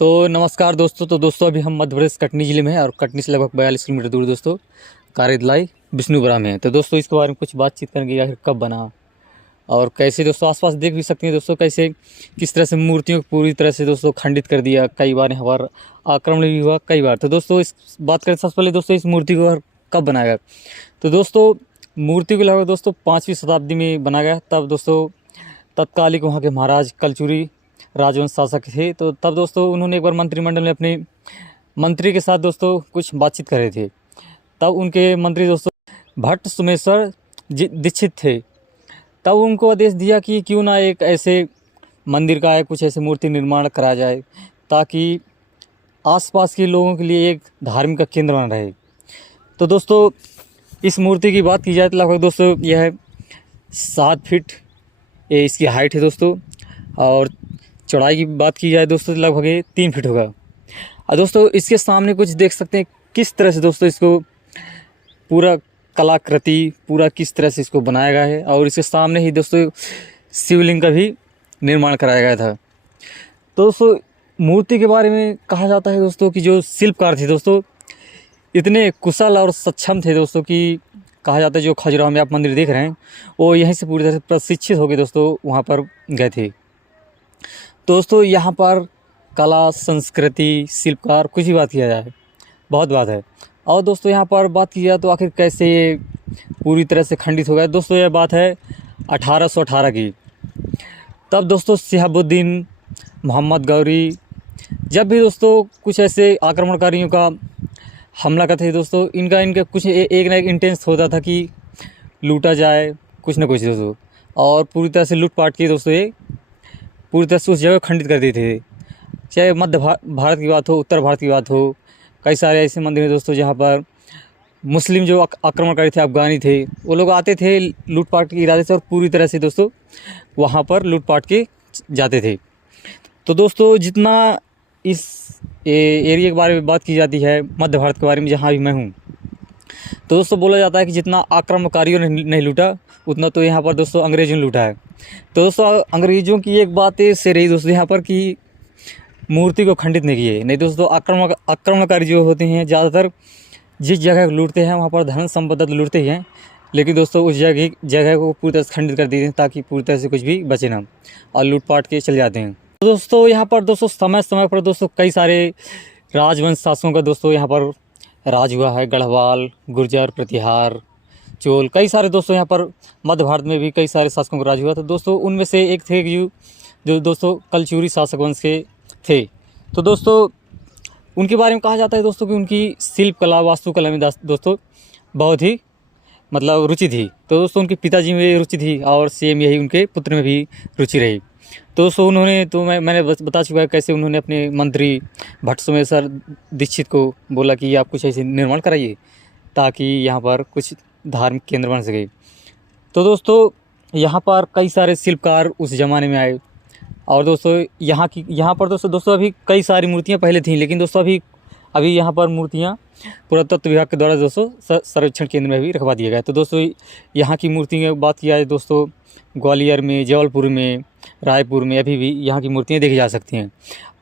तो नमस्कार दोस्तों। तो दोस्तों अभी हम मध्य प्रदेश कटनी ज़िले में हैं और कटनी से लगभग 42 किलोमीटर दूर दोस्तों कार्यदलाई विष्णुपुरा में है। तो दोस्तों इसके बारे में कुछ बातचीत करेंगे, आखिर कब बना और कैसे। दोस्तों आसपास देख भी सकते हैं दोस्तों कैसे किस तरह से मूर्तियों को पूरी तरह से दोस्तों खंडित कर दिया। कई बार यहाँ पर आक्रमण भी हुआ कई बार। तो दोस्तों इस बात करें सबसे पहले दोस्तों इस मूर्ति को कब बनाया गया। तो दोस्तों मूर्ति को लगभग दोस्तों 5वीं शताब्दी में बनाया गया। तब दोस्तों तत्कालिक वहाँ के महाराज कलचुरी राजवंश शासक थे। तो तब दोस्तों उन्होंने एक बार मंत्रिमंडल में अपने मंत्री के साथ दोस्तों कुछ बातचीत कर रहे थे। तब उनके मंत्री दोस्तों भट्ट सोमेश्वर दीक्षित थे। तब उनको आदेश दिया कि क्यों ना एक ऐसे मंदिर का है कुछ ऐसे मूर्ति निर्माण करा जाए ताकि आसपास के लोगों के लिए एक धार्मिक का केंद्र बना रहे। तो दोस्तों इस मूर्ति की बात की जाए तो लगभग दोस्तों यह 7 फीट इसकी हाइट है दोस्तों, और चौड़ाई की बात की जाए दोस्तों तो लगभग 3 फीट होगा। और दोस्तों इसके सामने कुछ देख सकते हैं किस तरह से दोस्तों इसको पूरा कलाकृति पूरा किस तरह से इसको बनाया गया है। और इसके सामने ही दोस्तों शिवलिंग का भी निर्माण कराया गया था। तो दोस्तों मूर्ति के बारे में कहा जाता है दोस्तों कि जो शिल्पकार थे दोस्तों इतने कुशल और सक्षम थे दोस्तों कि कहा जाता है जो खजुराहो में आप मंदिर देख रहे हैं वो यहीं से पूरी तरह से प्रशिक्षित हो गए दोस्तों वहाँ पर गए थे। दोस्तों यहाँ पर कला संस्कृति शिल्पकार कुछ भी बात किया जाए बहुत बात है। और दोस्तों यहाँ पर बात की जाए तो आखिर कैसे ये पूरी तरह से खंडित हो गया। दोस्तों यह बात है 1818 की। तब दोस्तों शिहाबुद्दीन मोहम्मद गौरी जब भी दोस्तों कुछ ऐसे आक्रमणकारियों का हमला करते थे दोस्तों इनका कुछ एक ना एक इंटेंस होता था कि लूटा जाए कुछ ना कुछ दोस्तों, और पूरी तरह से लूटपाट की दोस्तों ये पूरी तरह से उस जगह खंडित कर देते थे। चाहे मध्य भारत की बात हो उत्तर भारत की बात हो, कई सारे ऐसे मंदिर हैं दोस्तों जहाँ पर मुस्लिम जो आक्रमणकारी थे अफगानी थे वो लोग आते थे लूटपाट के इरादे से और पूरी तरह से दोस्तों वहाँ पर लूटपाट के जाते थे। तो दोस्तों जितना इस एरिया के बारे में बात की जाती है मध्य भारत के बारे में जहाँ भी मैं हूँ, तो दोस्तों बोला जाता है कि जितना आक्रमणकारियों ने नहीं लूटा उतना तो यहाँ पर दोस्तों अंग्रेज़ों ने लूटा है। तो दोस्तों अंग्रेज़ों की एक बात से रही दोस्तों यहाँ पर कि मूर्ति को खंडित नहीं किए। नहीं दोस्तों आक्रमणकारी जो होते हैं ज़्यादातर जिस जगह को लूटते हैं वहाँ पर धन संपदा तो लूटते ही हैं, लेकिन दोस्तों उस जगह को पूरी तरह से खंडित कर देते हैं ताकि पूरी तरह से कुछ भी बचे ना और लूटपाट के चले जाते हैं। तो दोस्तों यहाँ पर दोस्तों समय समय पर दोस्तों कई सारे राजवंश शासकों का दोस्तों यहाँ पर राज हुआ है। गढ़वाल, गुर्जर, प्रतिहार, चोल, कई सारे दोस्तों यहाँ पर मध्य भारत में भी कई सारे शासकों का राज हुआ था। दोस्तों उनमें से एक थे जो दोस्तों कलचुरी शासक वंश के थे। तो दोस्तों उनके बारे में कहा जाता है दोस्तों कि उनकी शिल्प कला वास्तुकला में दोस्तों बहुत ही मतलब रुचि थी। तो दोस्तों उनके पिताजी में रुचि थी और सेम यही उनके पुत्र में भी रुचि रही। तो दोस्तों उन्होंने तो मैंने बता चुका है कैसे उन्होंने अपने मंत्री भट्ट सोमेश्वर दीक्षित को बोला कि आप कुछ ऐसे निर्माण कराइए ताकि यहाँ पर कुछ धार्मिक केंद्र बन सके। तो दोस्तों यहाँ पर कई सारे शिल्पकार उस ज़माने में आए और दोस्तों यहाँ पर दोस्तों अभी कई सारी मूर्तियाँ पहले थीं, लेकिन दोस्तों अभी यहाँ पर मूर्तियाँ पुरातत्व विभाग के द्वारा दोस्तों सर्वेक्षण केंद्र में भी रखवा दिया गया है। तो दोस्तों यहाँ की मूर्तियों की बात की जाए दोस्तों ग्वालियर में, जबलपुर में, रायपुर में अभी भी यहाँ की मूर्तियाँ देखी जा सकती हैं।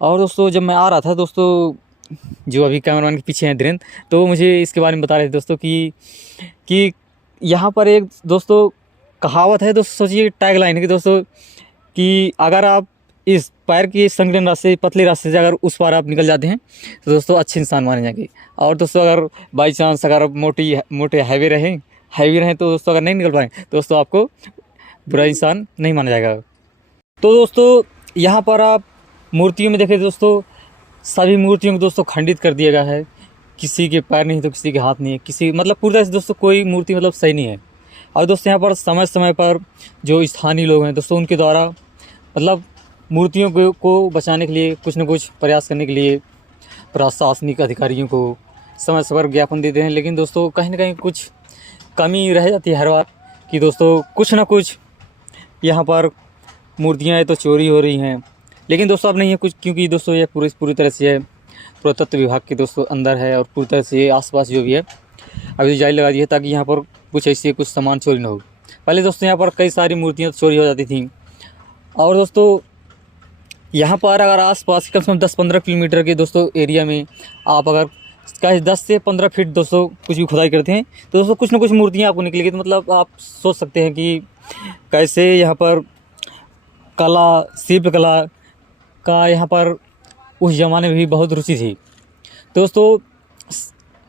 और दोस्तों जब मैं आ रहा था दोस्तों जो अभी कैमरामैन के पीछे हैं धीरेन्द्र, तो मुझे इसके बारे में बता रहे थे दोस्तों कि यहाँ पर एक दोस्तों कहावत है दोस्तों, सोचिए टैगलाइन है कि दोस्तों कि अगर आप इस पैर के संकीर्ण रास्ते पतले रास्ते से अगर उस पार आप निकल जाते हैं तो दोस्तों अच्छे इंसान माने जाएंगे। और दोस्तों अगर बाई चांस अगर मोटे हाईवे रहें तो दोस्तों अगर नहीं निकल पाएँ तो दोस्तों आपको बुरा इंसान नहीं माना जाएगा। तो दोस्तों यहाँ पर आप मूर्तियों में देखें दोस्तों सभी मूर्तियों को दोस्तों खंडित कर दिया गया है। किसी के पैर नहीं तो किसी के हाथ नहीं है, किसी मतलब पूरी तरह से दोस्तों कोई मूर्ति मतलब सही नहीं है। और दोस्तों यहाँ पर समय समय पर जो स्थानीय लोग हैं दोस्तों उनके द्वारा मतलब मूर्तियों को बचाने के लिए कुछ न कुछ प्रयास करने के लिए प्रशासनिक अधिकारियों को समय समय पर ज्ञापन देते हैं, लेकिन दोस्तों कहीं ना कहीं कुछ कमी रह जाती है हर बार कि दोस्तों कुछ ना कुछ यहाँ पर मूर्तियाँ तो चोरी हो रही हैं। लेकिन दोस्तों अब नहीं है कुछ, क्योंकि दोस्तों ये पूरी तरह से है पुरातत्व विभाग के दोस्तों अंदर है और पूरी तरह से आसपास जो भी है अभी जाली लगा दी है ताकि यहाँ पर कुछ ऐसे कुछ सामान चोरी ना हो। पहले दोस्तों यहाँ पर कई सारी मूर्तियाँ चोरी हो जाती थी। और दोस्तों यहाँ पर अगर आस-पास कम से कम 10-15 किलोमीटर के दोस्तों एरिया में आप अगर कहीं 10 से 15 फीट दोस्तों कुछ भी खुदाई करते हैं तो दोस्तों कुछ ना कुछ मूर्तियाँ आपको निकलेगी। तो मतलब आप सोच सकते हैं कि कैसे यहाँ पर कला, शिल्पकला का यहाँ पर उस ज़माने में भी बहुत रुचि थी। दोस्तों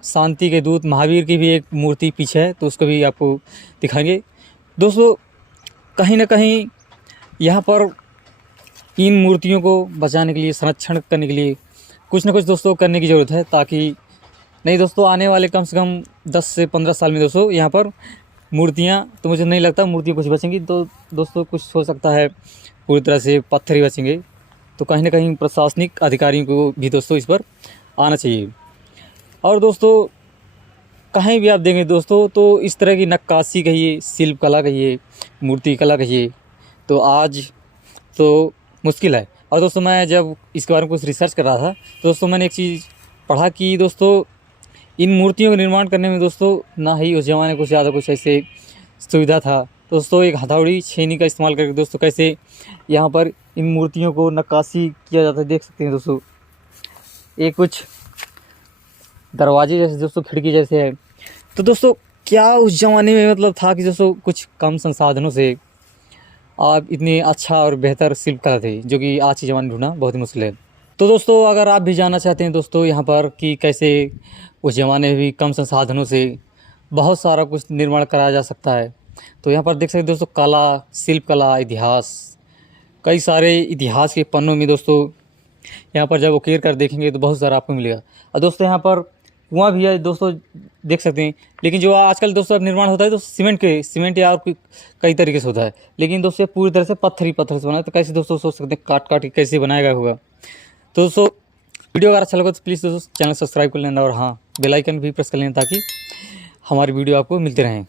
शांति के दूत महावीर की भी एक मूर्ति पीछे है, तो उसको भी आपको दिखाएंगे। दोस्तों कहीं ना कहीं यहाँ पर इन मूर्तियों को बचाने के लिए, संरक्षण करने के लिए कुछ ना कुछ दोस्तों करने की ज़रूरत है, ताकि नहीं दोस्तों आने वाले कम से कम 10 से 15 साल में दोस्तों यहाँ पर मूर्तियाँ, तो मुझे नहीं लगता मूर्तियाँ कुछ बचेंगी। तो दोस्तों कुछ हो सकता है पूरी तरह से पत्थर ही बचेंगे। तो कहीं ना कहीं प्रशासनिक अधिकारियों को भी दोस्तों इस पर आना चाहिए। और दोस्तों कहीं भी आप देंगे दोस्तों तो इस तरह की नक्काशी कहिए, शिल्प कला कहिए, मूर्ति कला कहिए, तो आज तो मुश्किल है। और दोस्तों मैं जब इसके बारे में कुछ रिसर्च कर रहा था तो दोस्तों मैंने एक चीज़ पढ़ा कि दोस्तों इन मूर्तियों का निर्माण करने में दोस्तों ना ही उस ज़माने कुछ ज़्यादा कुछ ऐसे सुविधा था। दोस्तों एक हथौड़ी छेनी का इस्तेमाल करके दोस्तों कैसे यहाँ पर इन मूर्तियों को नक्काशी किया जाता है, देख सकते हैं दोस्तों। ये कुछ दरवाजे जैसे दोस्तों, खिड़की जैसे है। तो दोस्तों क्या उस ज़माने में मतलब था कि दोस्तों कुछ कम संसाधनों से आप इतनी अच्छा और बेहतर शिल्पकला थे, जो कि आज के ज़माने में ढूंढना बहुत ही मुश्किल है। तो दोस्तों अगर आप भी जानना चाहते हैं दोस्तों यहाँ पर कि कैसे उस ज़माने में भी कम संसाधनों से बहुत सारा कुछ निर्माण कराया जा सकता है, तो यहाँ पर देख सकते हैं दोस्तों कला, शिल्पकला, इतिहास, कई सारे इतिहास के पन्नों में दोस्तों यहाँ पर जब उकेर कर देखेंगे तो बहुत सारा आपको मिलेगा। और दोस्तों यहाँ पर कुआं भी है दोस्तों, देख सकते हैं। लेकिन जो आजकल दोस्तों अब निर्माण होता है तो सीमेंट या और कई तरीके से होता है, लेकिन दोस्तों पूरी तरह से पत्थर से बना है। तो कैसे दोस्तों सोच सकते हैं काट के कैसे बनाया गया होगा। तो दोस्तों वीडियो अगर अच्छा लगा तो प्लीज़ दोस्तों चैनल सब्सक्राइब कर लेना, और हाँ बेल आइकन भी प्रेस कर लेना, ताकि हमारी वीडियो आपको मिलते रहें।